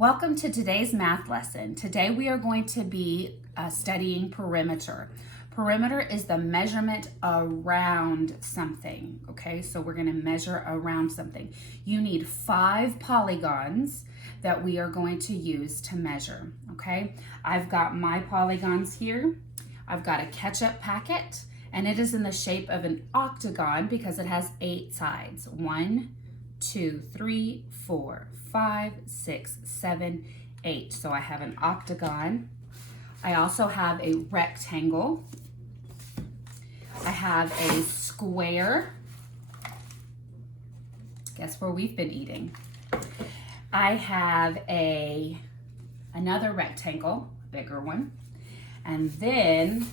Welcome to today's math lesson. Today we are going to be studying perimeter. Perimeter is the measurement around something, okay? So we're gonna measure around something. You need 5 polygons that we are going to use to measure, okay? I've got my polygons here. I've got a ketchup packet, and it is in the shape of an octagon because it has 8 sides. 1, 2, 3, 4, 5, 6, 7, 8. So I have an octagon. I also have a rectangle. I have a square. Guess where we've been eating. I have another rectangle, a bigger one. And then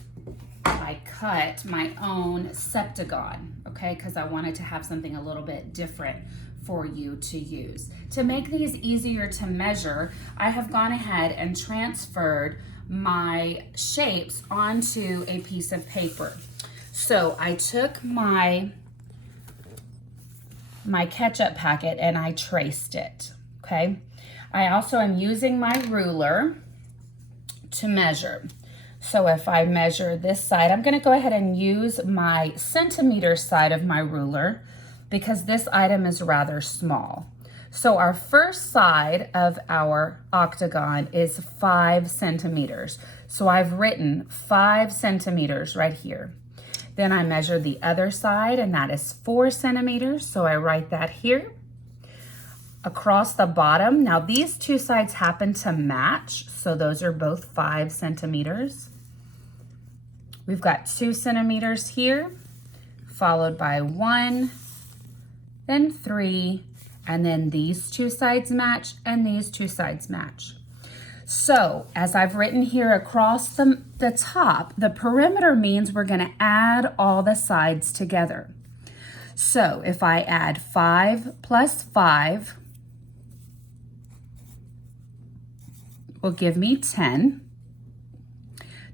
I cut my own septagon, okay? Because I wanted to have something a little bit different for you to use. To make these easier to measure, I have gone ahead and transferred my shapes onto a piece of paper. So I took my ketchup packet and I traced it, okay? I also am using my ruler to measure. So if I measure this side, I'm gonna go ahead and use my centimeter side of my ruler because this item is rather small. So our first side of our octagon is 5 centimeters. So I've written 5 centimeters right here. Then I measure the other side, and that is 4 centimeters. So I write that here. Across the bottom, now these two sides happen to match, so those are both 5 centimeters. We've got 2 centimeters here, followed by 1, then 3, and then these two sides match, and these two sides match. So, as I've written here across the top, the perimeter means we're gonna add all the sides together. So, if I add 5 plus 5 will give me 10.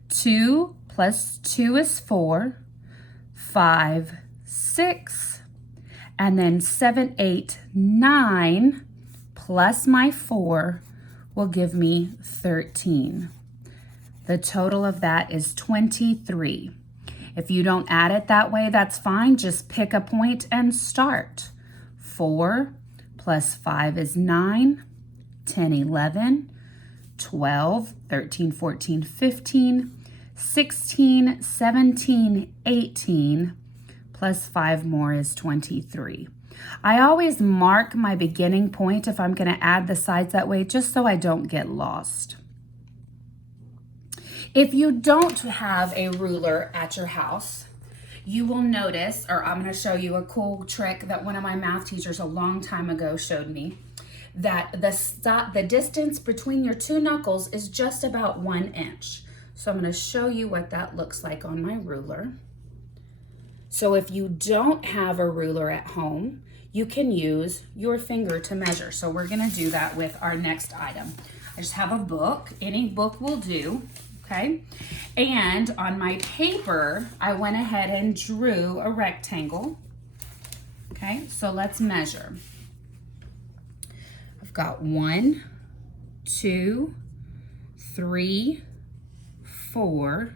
2 plus 2 is 4. 5, 6. And then 7, 8, 9 plus my 4 will give me 13. The total of that is 23. If you don't add it that way, that's fine. Just pick a point and start. 4 plus 5 is 9, 10, 11, 12, 13, 14, 15, 16, 17, 18, plus 5 more is 23. I always mark my beginning point if I'm going to add the sides that way, just so I don't get lost. If you don't have a ruler at your house, you will notice, or I'm going to show you a cool trick that one of my math teachers a long time ago showed me, that the distance between your 2 knuckles is just about 1 inch. So I'm going to show you what that looks like on my ruler. So if you don't have a ruler at home, you can use your finger to measure. So we're gonna do that with our next item. I just have a book, any book will do, okay? And on my paper, I went ahead and drew a rectangle, okay? So let's measure. I've got 1, 2, 3, 4,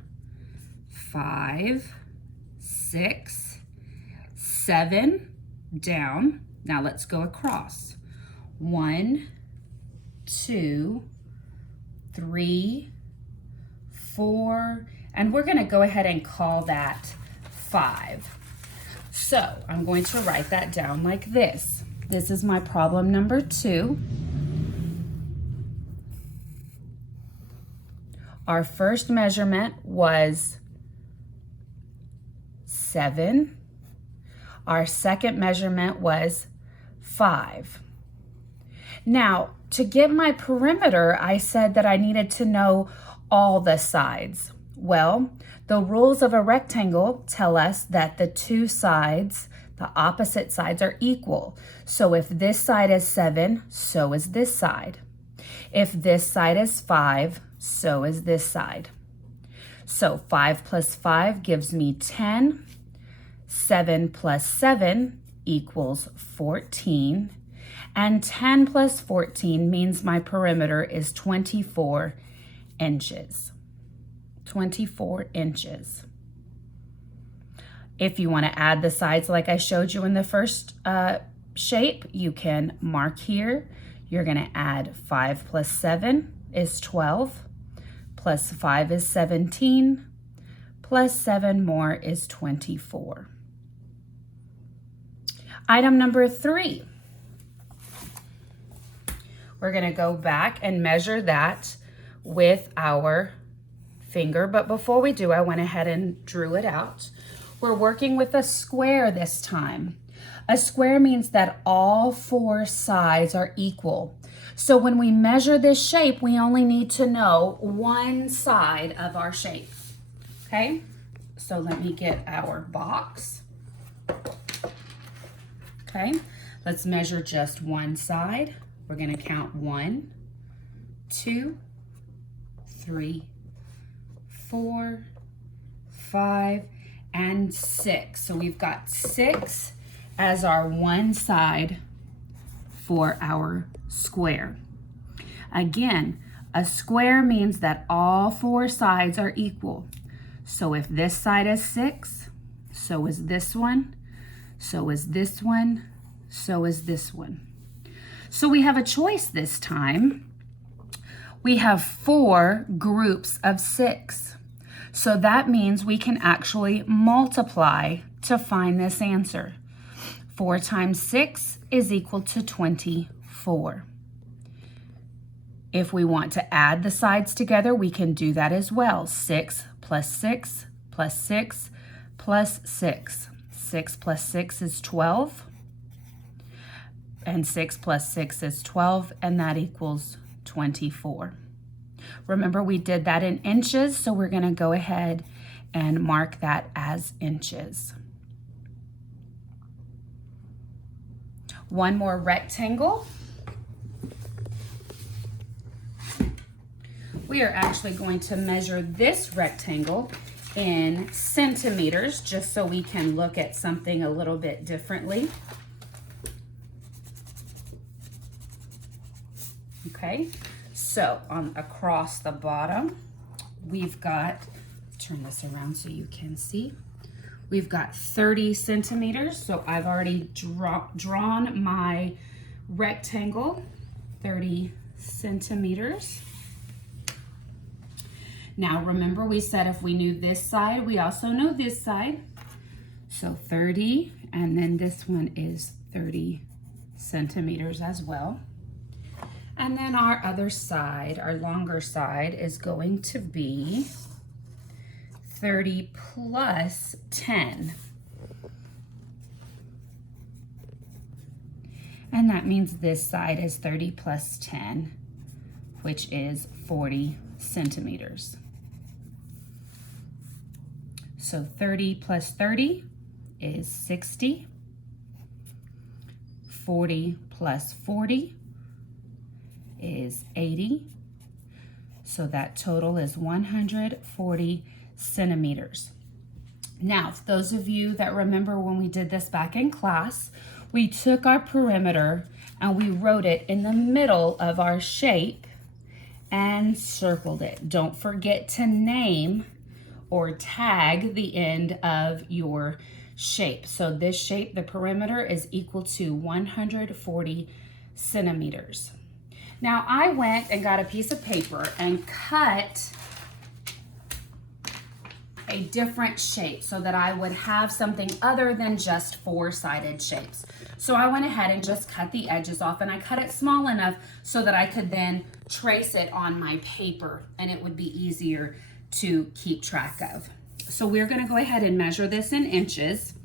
5, 6, 7, down. Now let's go across. 1, 2, 3, 4, and we're gonna go ahead and call that 5. So I'm going to write that down like this. This is my problem number 2. Our first measurement was 7. Our second measurement was 5. Now, to get my perimeter, I said that I needed to know all the sides. Well, the rules of a rectangle tell us that the 2 sides, the opposite sides, are equal. So if this side is 7, so is this side. If this side is 5, so is this side. So 5 plus 5 gives me 10. 7 plus 7 equals 14. And 10 plus 14 means my perimeter is 24 inches. 24 inches. If you want to add the sides like I showed you in the first shape, you can mark here. You're going to add 5 plus 7 is 12, plus 5 is 17, plus 7 more is 24. Item number 3. We're going to go back and measure that with our finger, but before we do, I went ahead and drew it out. We're working with a square this time. A square means that all 4 sides are equal. So when we measure this shape, we only need to know one side of our shape. Okay? So let me get our box. Okay? Let's measure just one side. We're going to count 1, 2, 3, 4, 5, and 6. So we've got 6 as our one side for our square. Again, a square means that all 4 sides are equal. So if this side is 6, so is this one, so is this one, so is this one. So we have a choice this time. We have 4 groups of 6. So that means we can actually multiply to find this answer. 4 times 6 is equal to 24. If we want to add the sides together, we can do that as well. 6 plus 6 plus 6 plus 6. 6 plus 6 is 12. And 6 plus 6 is 12, and that equals 24. Remember, we did that in inches, so we're going to go ahead and mark that as inches. One more rectangle. We are actually going to measure this rectangle in centimeters, just so we can look at something a little bit differently. Okay, so across the bottom, we've got, turn this around so you can see, we've got 30 centimeters. So I've already drawn my rectangle, 30 centimeters. Now remember, we said if we knew this side, we also know this side. So 30, and then this one is 30 centimeters as well. And then our other side, our longer side, is going to be 30 plus 10. And that means this side is 30 plus 10, which is 40 centimeters. So 30 plus 30 is 60. 40 plus 40 is 80. So that total is 140 centimeters. Now, for those of you that remember when we did this back in class, we took our perimeter and we wrote it in the middle of our shape and circled it. Don't forget to name or tag the end of your shape. So this shape, the perimeter, is equal to 140 centimeters. Now I went and got a piece of paper and cut a different shape so that I would have something other than just 4-sided shapes. So I went ahead and just cut the edges off, and I cut it small enough so that I could then trace it on my paper and it would be easier to keep track of. So we're going to go ahead and measure this in inches.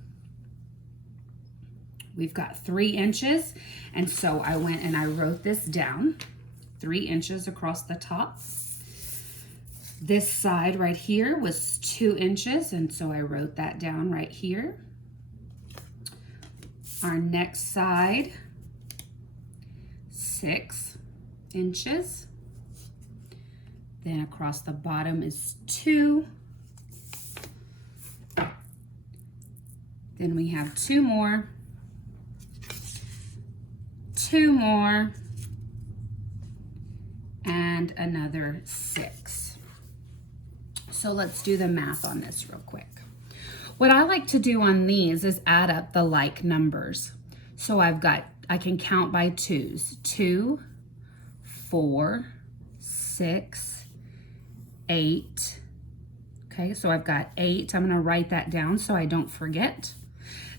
We've got 3 inches, and so I went and I wrote this down, 3 inches across the top. This side right here was 2 inches, and so I wrote that down right here. Our next side, 6 inches. Then across the bottom is 2. Then we have 2 more. 2 more, and another 6. So let's do the math on this real quick. What I like to do on these is add up the like numbers. So I can count by 2s. 2, 4, 6, 8. Okay, so I've got 8. I'm going to write that down so I don't forget.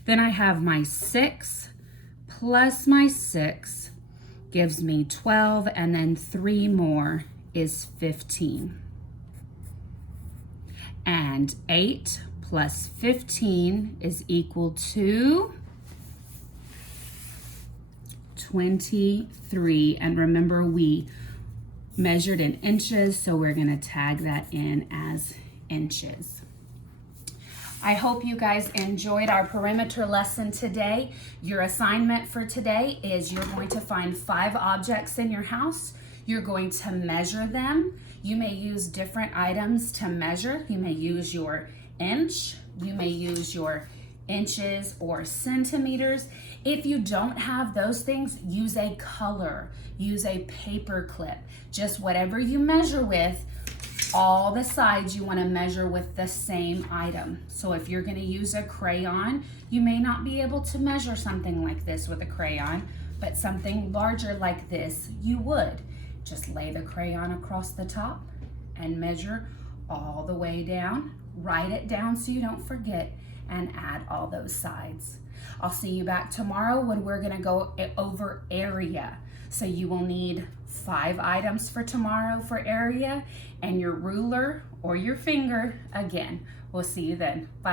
Then I have my 6 plus my 6 gives me 12, and then 3 more is 15. And 8 plus 15 is equal to 23. And remember, we measured in inches, so we're going to tag that in as inches. I hope you guys enjoyed our perimeter lesson today. Your assignment for today is you're going to find 5 objects in your house. You're going to measure them. You may use different items to measure. You may use your inch. You may use your inches or centimeters. If you don't have those things, use a color, use a paper clip, just whatever you measure with. All the sides you want to measure with the same item. So if you're going to use a crayon, you may not be able to measure something like this with a crayon, but something larger like this, you would. Just lay the crayon across the top and measure all the way down. Write it down so you don't forget, and add all those sides. I'll see you back tomorrow when we're going to go over area. So you will need 5 items for tomorrow for area, and your ruler or your finger again. We'll see you then. Bye.